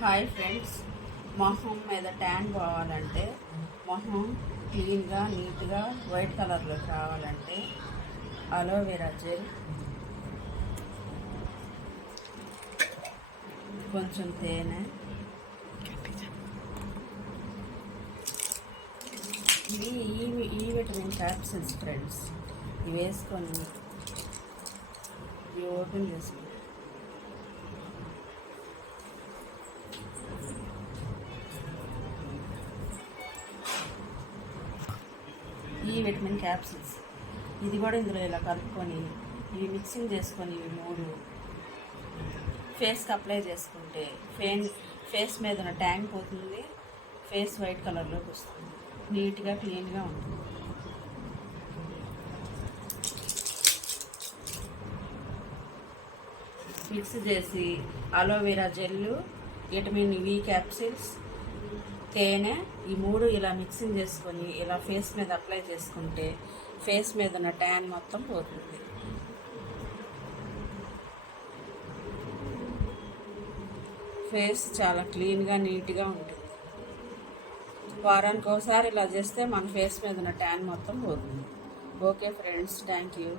Hi friends, మొహం మీద tan పోవాలంటే, మొహం క్లీన్గా నీట్గా వైట్ కలర్లోకి రావాలంటే అలోవెరా జెల్, కొంచెం తేనె, ఇవి ఈ విటమిన్ క్యాప్సిల్స్ ఫ్రెండ్స్. ఇవి వేసుకొని ఇవి ఓపెన్ చేసుకుంటాం. ఈ విటమిన్ క్యాప్సిల్స్ ఇది కూడా ఇందులో ఇలా కలుపుకొని ఇవి మిక్సింగ్ చేసుకొని ఇవి 3 ఫేస్కి అప్లై చేసుకుంటే ఫేస్ మీద ఉన్న ట్యాంక్ పోతుంది, ఫేస్ వైట్ కలర్లోకి వస్తుంది, నీట్గా క్లీన్గా ఉంటుంది. మిక్స్ చేసి అలోవెరా జెల్లు, విటమిన్ వి క్యాప్సిల్స్, తేనె ఈ 3 ఇలా మిక్సింగ్ చేసుకొని ఇలా ఫేస్ మీద అప్లై చేసుకుంటే ఫేస్ మీద ఉన్న ట్యాన్ మొత్తం పోతుంది. ఫేస్ చాలా క్లీన్గా నీట్గా ఉంటుంది. వారానికి ఒకసారి ఇలా చేస్తే మన ఫేస్ మీద ఉన్న ట్యాన్ మొత్తం పోతుంది. Okay friends, thank you.